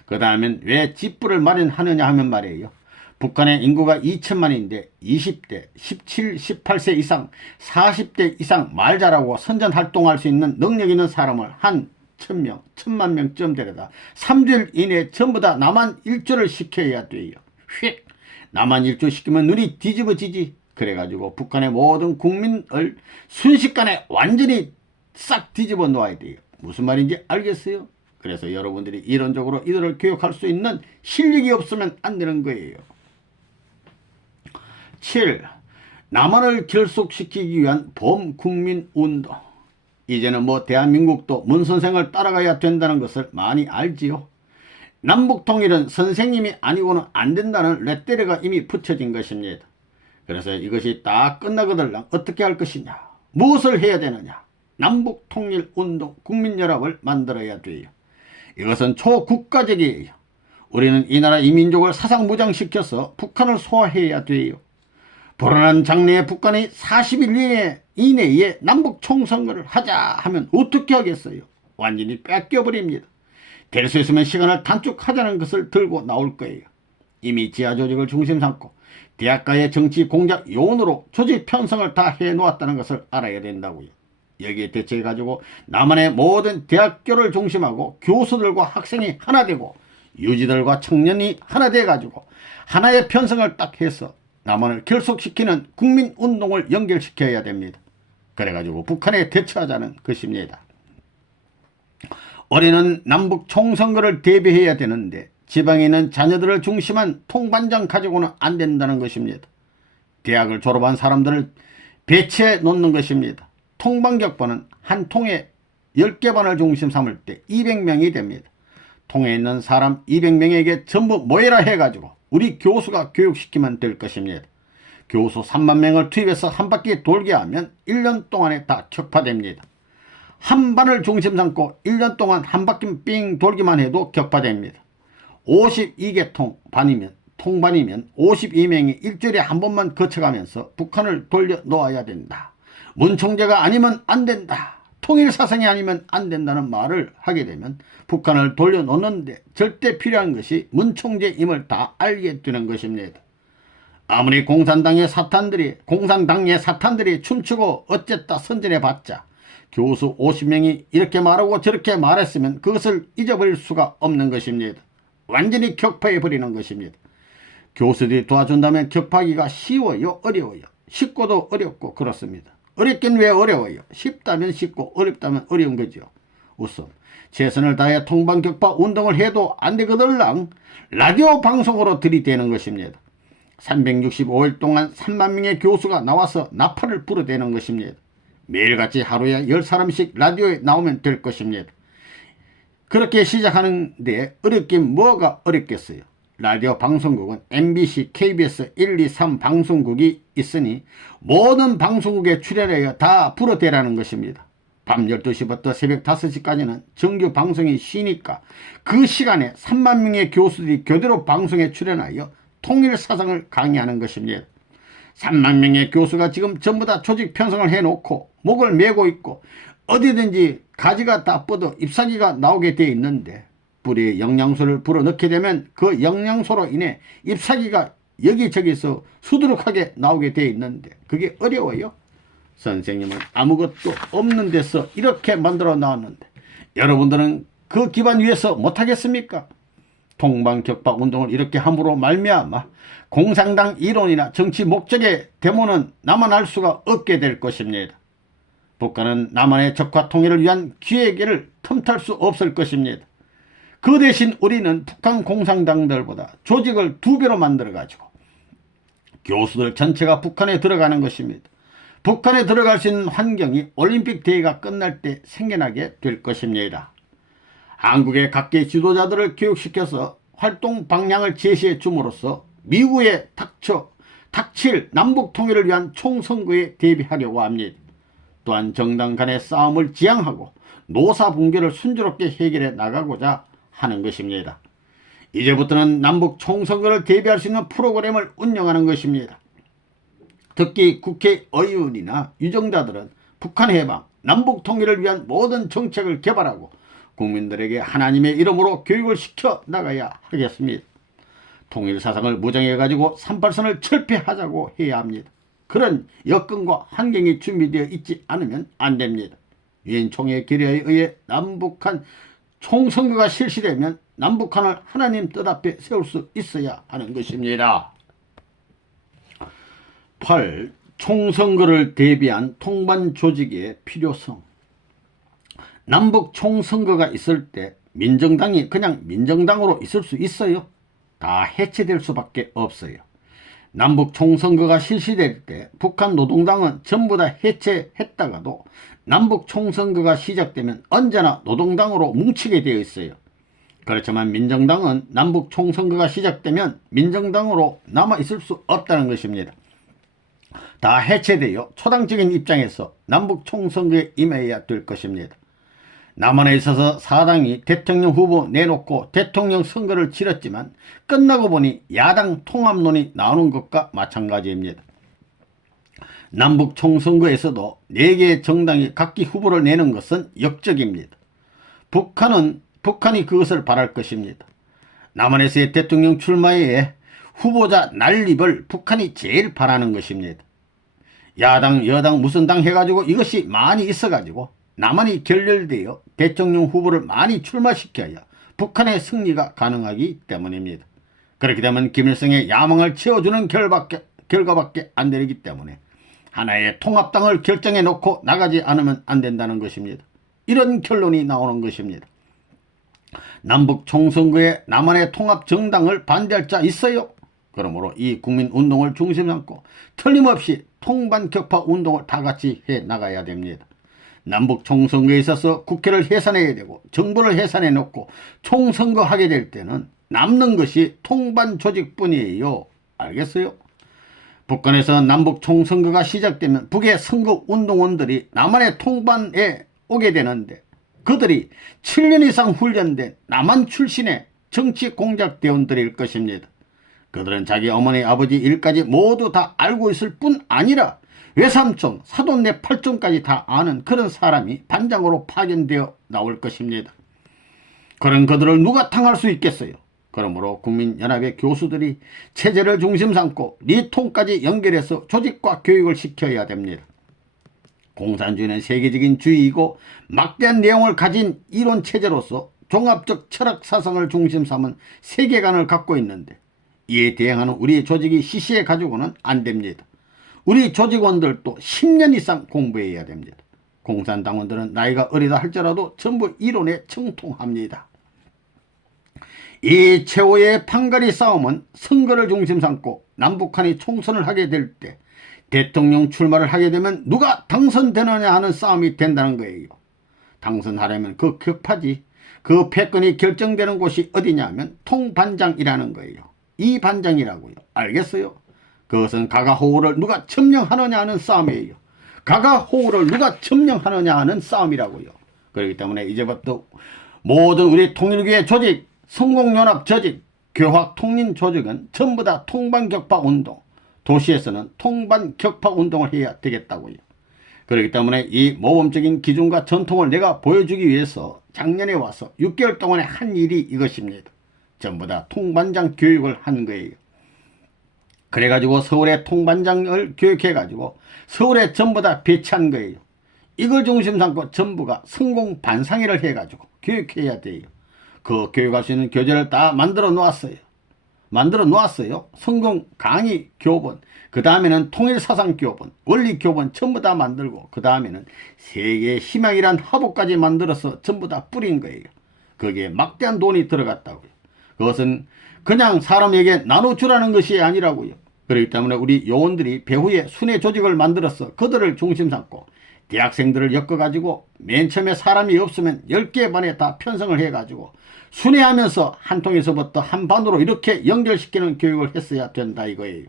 그 다음엔 왜 찌뿌를 마련하느냐 하면 말이에요. 북한의 인구가 2천만인데 20대, 17, 18세 이상, 40대 이상 말 잘하고 선전활동할 수 있는 능력 있는 사람을 한 1,000명, 1,000만 명쯤 데려다 3주일 이내에 전부 다 남한 일조를 시켜야 돼요. 휙! 남한 일조 시키면 눈이 뒤집어지지. 그래가지고 북한의 모든 국민을 순식간에 완전히 싹 뒤집어 놓아야 돼요. 무슨 말인지 알겠어요? 그래서 여러분들이 이론적으로 이들을 교육할 수 있는 실력이 없으면 안 되는 거예요. 7. 남한을 결속시키기 위한 범국민운동. 이제는 대한민국도 문 선생을 따라가야 된다는 것을 많이 알지요. 남북통일은 선생님이 아니고는 안 된다는 레떼레가 이미 붙여진 것입니다. 그래서 이것이 다 끝나거들랑 어떻게 할 것이냐, 무엇을 해야 되느냐, 남북통일운동 국민연합을 만들어야 돼요. 이것은 초국가적이에요. 우리는 이 나라 이 민족을 사상무장시켜서 북한을 소화해야 돼요. 불안한 장래에 북한이 40일 이내에 남북총선거를 하자 하면 어떻게 하겠어요? 완전히 뺏겨버립니다. 될 수 있으면 시간을 단축하자는 것을 들고 나올 거예요. 이미 지하조직을 중심 삼고 대학가의 정치 공작 요원으로 조직 편성을 다 해놓았다는 것을 알아야 된다고요. 여기에 대처해가지고 남한의 모든 대학교를 중심하고 교수들과 학생이 하나 되고 유지들과 청년이 하나 돼가지고 하나의 편성을 딱 해서 남한을 결속시키는 국민운동을 연결시켜야 됩니다. 그래가지고 북한에 대처하자는 것입니다. 올해는 남북 총선거를 대비해야 되는데 지방에 있는 자녀들을 중심한 통반장 가지고는 안 된다는 것입니다. 대학을 졸업한 사람들을 배치해 놓는 것입니다. 통반격반은 한 통에 10개 반을 중심 삼을 때 200명이 됩니다. 통에 있는 사람 200명에게 전부 모여라 해가지고 우리 교수가 교육시키면 될 것입니다. 교수 3만 명을 투입해서 한 바퀴 돌게 하면 1년 동안에 다 격파됩니다. 한 반을 중심 삼고 1년 동안 한 바퀴 삥 돌기만 해도 격파됩니다. 52개 통반이면 52명이 일주일에 한 번만 거쳐가면서 북한을 돌려 놓아야 된다. 문 총재가 아니면 안 된다. 통일사상이 아니면 안 된다는 말을 하게 되면 북한을 돌려놓는데 절대 필요한 것이 문 총재임을 다 알게 되는 것입니다. 아무리 공산당의 사탄들이 춤추고 어쨌다 선전해봤자 교수 50명이 이렇게 말하고 저렇게 말했으면 그것을 잊어버릴 수가 없는 것입니다. 완전히 격파해버리는 것입니다. 교수들이 도와준다면 격파하기가 쉬워요? 어려워요? 쉽고도 어렵고 그렇습니다. 어렵긴 왜 어려워요? 쉽다면 쉽고 어렵다면 어려운 거죠. 우선 최선을 다해 통방격파 운동을 해도 안 되거들랑 라디오 방송으로 들이대는 것입니다. 365일 동안 3만 명의 교수가 나와서 나팔을 불어대는 것입니다. 매일같이 하루에 10사람씩 라디오에 나오면 될 것입니다. 그렇게 시작하는데 어렵긴 뭐가 어렵겠어요. 라디오 방송국은 MBC, KBS 1, 2, 3 방송국이 있으니 모든 방송국에 출연하여 다 불어대라는 것입니다. 밤 12시부터 새벽 5시까지는 정규 방송이 쉬니까 그 시간에 3만 명의 교수들이 교대로 방송에 출연하여 통일사상을 강의하는 것입니다. 3만 명의 교수가 지금 전부 다 조직 편성을 해놓고 목을 메고 있고 어디든지 가지가 다 뻗어 잎사귀가 나오게 되어 있는데 뿌리에 영양소를 불어넣게 되면 그 영양소로 인해 잎사귀가 여기저기서 수두룩하게 나오게 되어 있는데 그게 어려워요? 선생님은 아무것도 없는 데서 이렇게 만들어 나왔는데 여러분들은 그 기반 위에서 못하겠습니까? 통방격파 운동을 이렇게 함으로 말미암아 공산당 이론이나 정치 목적의 데모는 나만 알 수가 없게 될 것입니다. 북한은 남한의 적화 통일을 위한 기획을 틈탈 수 없을 것입니다. 그 대신 우리는 북한 공산당들보다 조직을 2배로 만들어가지고 교수들 전체가 북한에 들어가는 것입니다. 북한에 들어갈 수 있는 환경이 올림픽 대회가 끝날 때 생겨나게 될 것입니다. 한국의 각계 지도자들을 교육시켜서 활동 방향을 제시해 줌으로써 미국에 닥칠 남북 통일을 위한 총선거에 대비하려고 합니다. 또한 정당 간의 싸움을 지양하고 노사 분결을 순조롭게 해결해 나가고자 하는 것입니다. 이제부터는 남북 총선거를 대비할 수 있는 프로그램을 운영하는 것입니다. 특히 국회의원이나 유정자들은 북한 해방, 남북 통일을 위한 모든 정책을 개발하고 국민들에게 하나님의 이름으로 교육을 시켜 나가야 하겠습니다. 통일사상을 무장해가지고 38선을 철폐하자고 해야 합니다. 그런 여건과 환경이 준비되어 있지 않으면 안 됩니다. 유엔 총회 결의에 의해 남북한 총선거가 실시되면 남북한을 하나님 뜻 앞에 세울 수 있어야 하는 것입니다. 8. 총선거를 대비한 통반 조직의 필요성. 남북 총선거가 있을 때 민정당이 그냥 민정당으로 있을 수 있어요? 다 해체될 수밖에 없어요. 남북 총선거가 실시될 때 북한 노동당은 전부 다 해체했다가도 남북 총선거가 시작되면 언제나 노동당으로 뭉치게 되어 있어요. 그렇지만 민정당은 남북 총선거가 시작되면 민정당으로 남아있을 수 없다는 것입니다. 다 해체되어 초당적인 입장에서 남북 총선거에 임해야 될 것입니다. 남한에 있어서 사당이 대통령 후보 내놓고 대통령 선거를 치렀지만 끝나고 보니 야당 통합론이 나오는 것과 마찬가지입니다. 남북 총선거에서도 4개의 정당이 각기 후보를 내는 것은 역적입니다. 북한이 그것을 바랄 것입니다. 남한에서의 대통령 출마에 후보자 난립을 북한이 제일 바라는 것입니다. 야당 여당 무슨 당 해가지고 이것이 많이 있어가지고 남한이 결렬되어 대통령 후보를 많이 출마시켜야 북한의 승리가 가능하기 때문입니다. 그렇게 되면 김일성의 야망을 채워주는 결과밖에 안 되기 때문에 하나의 통합당을 결정해 놓고 나가지 않으면 안 된다는 것입니다. 이런 결론이 나오는 것입니다. 남북 총선거에 남한의 통합 정당을 반대할 자 있어요? 그러므로 이 국민운동을 중심 삼고 틀림없이 통반격파 운동을 다 같이 해 나가야 됩니다. 남북 총선거에 있어서 국회를 해산해야 되고 정부를 해산해 놓고 총선거하게 될 때는 남는 것이 통반 조직뿐이에요. 알겠어요? 북한에서 남북 총선거가 시작되면 북의 선거운동원들이 남한의 통반에 오게 되는데 그들이 7년 이상 훈련된 남한 출신의 정치 공작대원들일 것입니다. 그들은 자기 어머니 아버지 일까지 모두 다 알고 있을 뿐 아니라 외삼촌 사돈 내 팔촌까지 다 아는 그런 사람이 반장으로 파견되어 나올 것입니다. 그런 그들을 누가 당할 수 있겠어요. 그러므로 국민연합의 교수들이 체제를 중심 삼고 리통까지 연결해서 조직과 교육을 시켜야 됩니다. 공산주의는 세계적인 주의이고 막대한 내용을 가진 이론체제로서 종합적 철학 사상을 중심 삼은 세계관을 갖고 있는데 이에 대응하는 우리 조직이 시시해 가지고는 안 됩니다. 우리 조직원들도 10년 이상 공부해야 됩니다. 공산당원들은 나이가 어리다 할지라도 전부 이론에 청통합니다. 이 최후의 판가리 싸움은 선거를 중심 삼고 남북한이 총선을 하게 될 때 대통령 출마를 하게 되면 누가 당선되느냐 하는 싸움이 된다는 거예요. 당선하려면 그 격파지, 그 패권이 결정되는 곳이 어디냐면 통반장이라는 거예요. 이 반장이라고요. 알겠어요? 그것은 가가호우를 누가 점령하느냐 하는 싸움이에요. 가가호우를 누가 점령하느냐 하는 싸움이라고요. 그렇기 때문에 이제부터 모든 우리 통일교의 조직, 성공연합 조직, 교학 통일 조직은 전부 다 통반격파운동, 도시에서는 통반격파운동을 해야 되겠다고요. 그렇기 때문에 이 모범적인 기준과 전통을 내가 보여주기 위해서 작년에 와서 6개월 동안에 한 일이 이것입니다. 전부 다 통반장 교육을 한 거예요. 그래가지고 서울에 통반장을 교육해가지고 서울에 전부 다 배치한 거예요. 이걸 중심 삼고 전부가 성공 반상회를 해가지고 교육해야 돼요. 그 교육할 수 있는 교재를 다 만들어 놓았어요. 성공 강의 교본, 그 다음에는 통일사상 교본, 원리 교본 전부 다 만들고 그 다음에는 세계의 희망이란 화보까지 만들어서 전부 다 뿌린 거예요. 거기에 막대한 돈이 들어갔다고요. 그것은 그냥 사람에게 나눠주라는 것이 아니라고요. 그렇기 때문에 우리 요원들이 배후에 순회 조직을 만들어서 그들을 중심 삼고 대학생들을 엮어가지고 맨 처음에 사람이 없으면 10개 반에 다 편성을 해가지고 순회하면서 한 통에서부터 한 반으로 이렇게 연결시키는 교육을 했어야 된다 이거예요.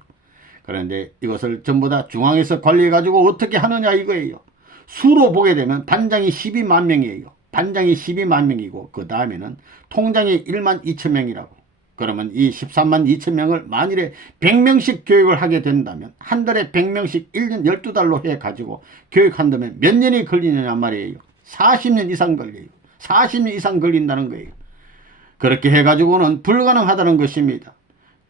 그런데 이것을 전부 다 중앙에서 관리해가지고 어떻게 하느냐 이거예요. 수로 보게 되면 반장이 12만 명이에요. 반장이 12만 명이고 그 다음에는 통장이 1만 2천 명이라고. 그러면 이 13만 2천 명을 만일에 100명씩 교육을 하게 된다면 한 달에 100명씩 1년 12달로 해가지고 교육한다면 몇 년이 걸리느냐 말이에요. 40년 이상 걸려요. 40년 이상 걸린다는 거예요. 그렇게 해가지고는 불가능하다는 것입니다.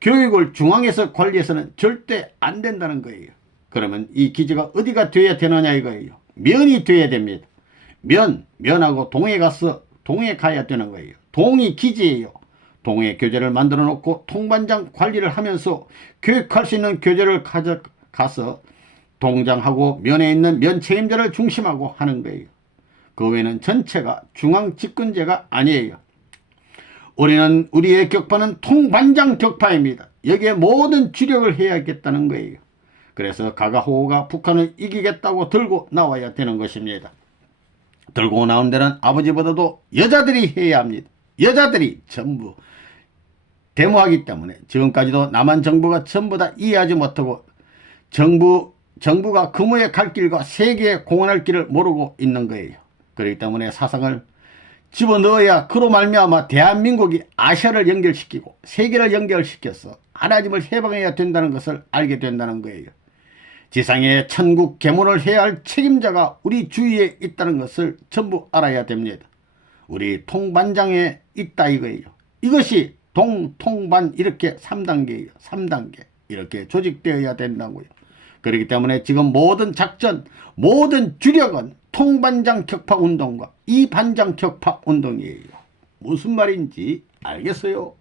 교육을 중앙에서 관리해서는 절대 안 된다는 거예요. 그러면 이 기지가 어디가 돼야 되느냐 이거예요. 면이 돼야 됩니다. 면하고 동해 가야 되는 거예요. 동이 기지예요. 동해 교재를 만들어 놓고 통반장 관리를 하면서 교육할 수 있는 교재를 가져가서 동장하고 면에 있는 면 책임자를 중심하고 하는 거예요. 그 외에는 전체가 중앙 집권제가 아니에요. 우리의 격파는 통반장 격파입니다. 여기에 모든 주력을 해야겠다는 거예요. 그래서 가가호우가 북한을 이기겠다고 들고 나와야 되는 것입니다. 들고 나온 데는 아버지보다도 여자들이 해야 합니다. 여자들이 전부 데모하기 때문에 지금까지도 남한 정부가 전부 다 이해하지 못하고 정부가 그모의 갈 길과 세계에 공헌할 길을 모르고 있는 거예요. 그렇기 때문에 사상을 집어넣어야 그로 말미암아 대한민국이 아시아를 연결시키고 세계를 연결시켜서 하나님을 해방해야 된다는 것을 알게 된다는 거예요. 지상에 천국 계문을 해야 할 책임자가 우리 주위에 있다는 것을 전부 알아야 됩니다. 우리 통반장에 있다 이거예요. 이것이 통반 이렇게 3단계예요. 3단계 이렇게 조직되어야 된다고요. 그렇기 때문에 지금 모든 작전, 모든 주력은 통반장 격파 운동과 이반장 격파 운동이에요. 무슨 말인지 알겠어요?